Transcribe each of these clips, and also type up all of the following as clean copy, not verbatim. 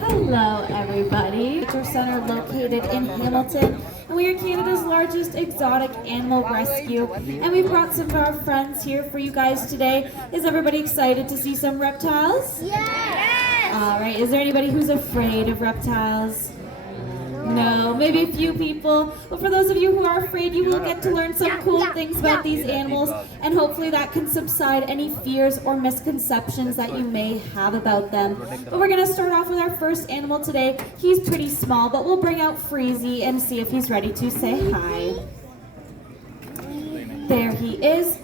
Hello everybody. Nature Center located in Hamilton. And we are Canada's largest exotic animal rescue. And we brought some of our friends here for you guys today. Is everybody excited to see some reptiles? Yes! Alright, is there anybody who's afraid of reptiles? No, maybe a few people. But for those of you who are afraid, you will get to learn some cool things about these animals, and hopefully that can subside any fears or misconceptions that you may have about them. But we're going to start off with our first animal today. He's pretty small, but we'll bring out Freezy and see if he's ready to say hi. There he is.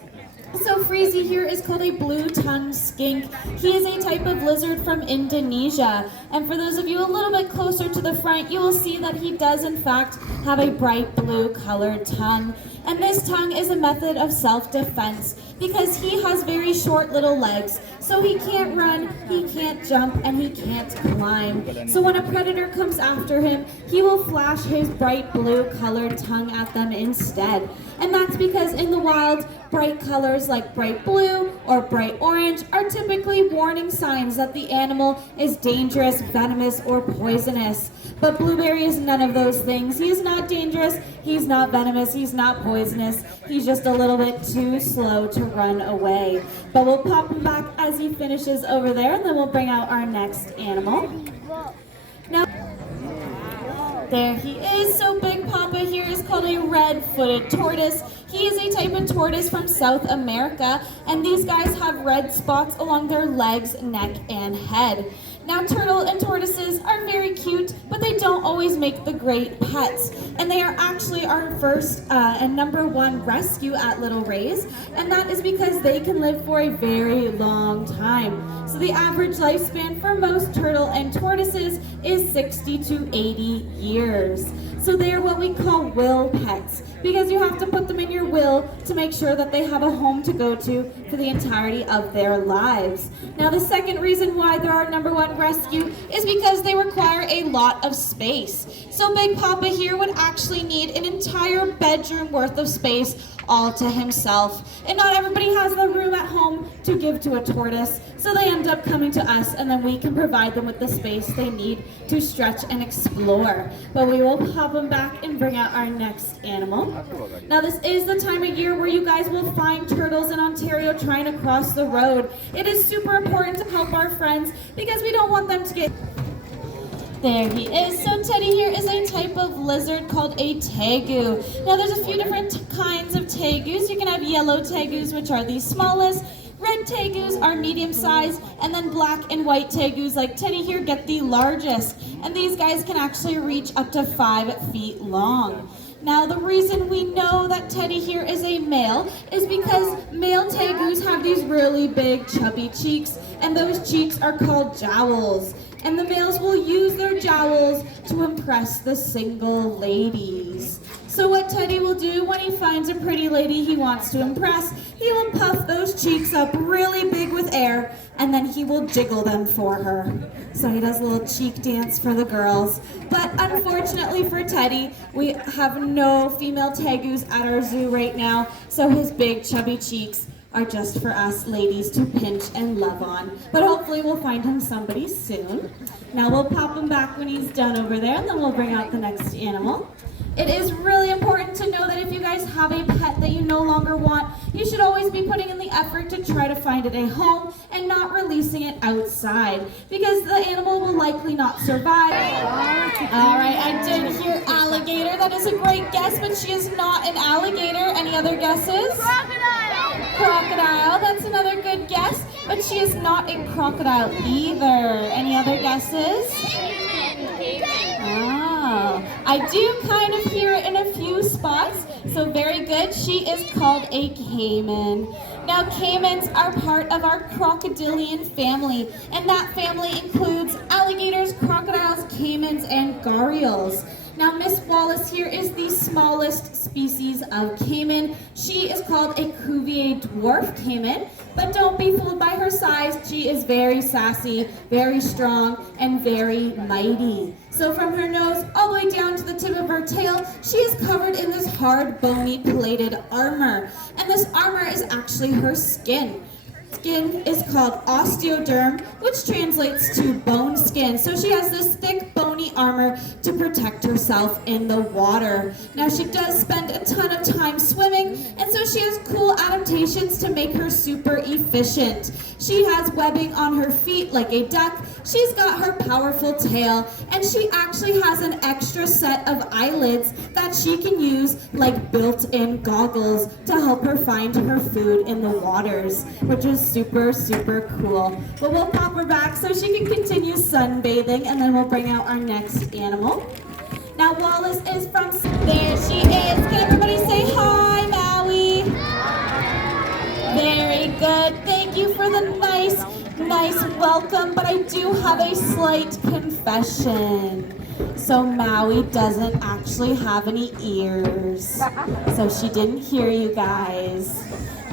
So Freezy here is called a blue-tongued skink. He is a type of lizard from Indonesia. And for those of you a little bit closer to the front, you will see that he does in fact have a bright blue colored tongue. And this tongue is a method of self-defense because he has very short little legs. So he can't run, he can't jump, and he can't climb. So when a predator comes after him, he will flash his bright blue colored tongue at them instead. And that's because in the wild, bright colors like bright blue or bright orange are typically warning signs that the animal is dangerous, venomous, or poisonous. But Blueberry is none of those things. He is not dangerous, he's not venomous, he's not poisonous. He's just a little bit too slow to run away. But we'll pop him back as he finishes over there, and then we'll bring out our next animal. Now, there he is. So Big Papa here is called a red-footed tortoise. He is a type of tortoise from South America, and these guys have red spots along their legs, neck, and head. Now, turtle and tortoises are very cute, but they don't always make the great pets. And they are actually our first and #1 rescue at Little Rays, and that is because they can live for a very long time. So the average lifespan for most turtle and tortoises is 60 to 80 years. So they are what we call will pets, because you have to put them in your will to make sure that they have a home to go to for the entirety of their lives. Now, the second reason why they're our #1 rescue is because they require a lot of space. So Big Papa here would actually need an entire bedroom worth of space all to himself. And not everybody has the room at home to give to a tortoise, so they end up coming to us, and then we can provide them with the space they need to stretch and explore. But we will pop them back and bring out our next animal. Now, this is the time of year where you guys will find turtles in Ontario trying to cross the road. It is super important to help our friends because we don't want them to get... There he is. So Teddy here is a type of lizard called a tegu. Now, there's a few different kinds of tegus. You can have yellow tegus, which are the smallest. Red tegus are medium sized, and then black and white tegus like Teddy here get the largest. And these guys can actually reach up to 5 feet long. Now, the reason we know that Teddy here is a male is because male tegus have these really big chubby cheeks, and those cheeks are called jowls. And the males will use their jowls to impress the single ladies. So what Teddy will do when he finds a pretty lady he wants to impress, he will puff those cheeks up really big with air, and then he will jiggle them for her. So he does a little cheek dance for the girls. But unfortunately for Teddy, we have no female tegus at our zoo right now, so his big chubby cheeks are just for us ladies to pinch and love on. But hopefully we'll find him somebody soon. Now we'll pop him back when he's done over there, and then we'll bring out the next animal. It is really important to know that if you guys have a pet that you no longer want, you should always be putting in the effort to try to find it a home and not releasing it outside, because the animal will likely not survive. All right, I did hear alligator. That is a great guess, but she is not an alligator. Any other guesses? Crocodile! Crocodile, that's another good guess, but she is not a crocodile either. Any other guesses? Oh, I do kind of hear it in a few spots, so very good. She is called a caiman. Now, caimans are part of our crocodilian family, and that family includes alligators, crocodiles, caimans, and gharials. Now, Miss Wallace here is the smallest species of caiman. She is called a Cuvier dwarf caiman, but don't be fooled by her size. She is very sassy, very strong, and very mighty. So from her nose all the way down to the tip of her tail, she is covered in this hard, bony, plated armor. And this armor is actually her skin. Skin is called osteoderm, which translates to bone skin. So she has this thick, bony armor to protect herself in the water. Now, she does spend a ton of time swimming, and so she has cool adaptations to make her super efficient. She has webbing on her feet like a duck. She's got her powerful tail, and she actually has an extra set of eyelids that she can use like built-in goggles to help her find her food in the waters, which is super, super cool. But we'll pop her back so she can continue sunbathing, and then we'll bring out our next animal. Now, Wallace is from, there she is. Can everybody say hi, Maui? Very good. Thank you for the nice welcome, but I do have a slight confession. So Maui doesn't actually have any ears, so she didn't hear you guys.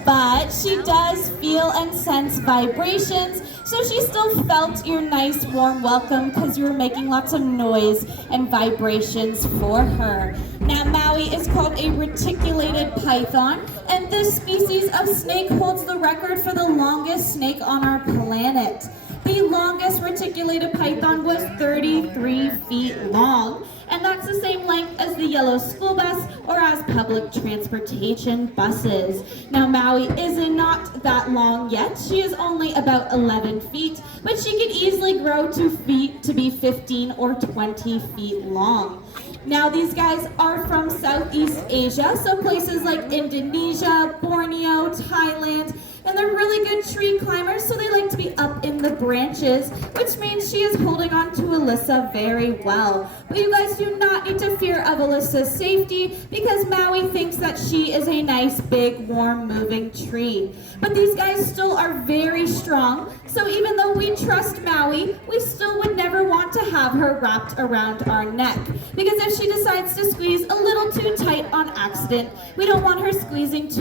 But she does feel and sense vibrations, so she still felt your nice warm welcome because you were making lots of noise and vibrations for her. Now, Maui is called a reticulated python, and this species of snake holds the record for the longest snake on our planet. The longest reticulated python was 33 feet long, and that's the same length as the yellow school bus or as public transportation buses. Now, Maui is not that long yet. She is only about 11 feet, but she could easily grow to be 15 or 20 feet long. Now, these guys are from Southeast Asia, so places like Indonesia, Borneo, Thailand, and they're really good tree climbers, so they like to be up in the branches, which means she is holding on to Alyssa very well. But you guys do not need to fear of Alyssa's safety, because Maui thinks that she is a nice, big, warm, moving tree. But these guys still are very strong, so even though we trust Maui, we still would never want to have her wrapped around our neck, because if she decides to squeeze a little too tight on accident, we don't want her squeezing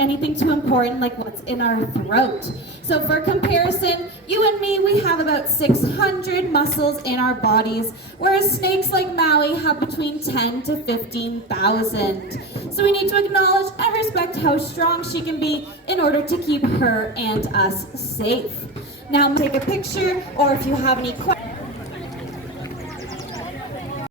anything too important like what's in our throat. So for comparison, you and me, we have about 600 muscles in our bodies, whereas snakes like Maui have between 10 to 15,000. So we need to acknowledge and respect how strong she can be in order to keep her and us safe. Now take a picture, or if you have any questions,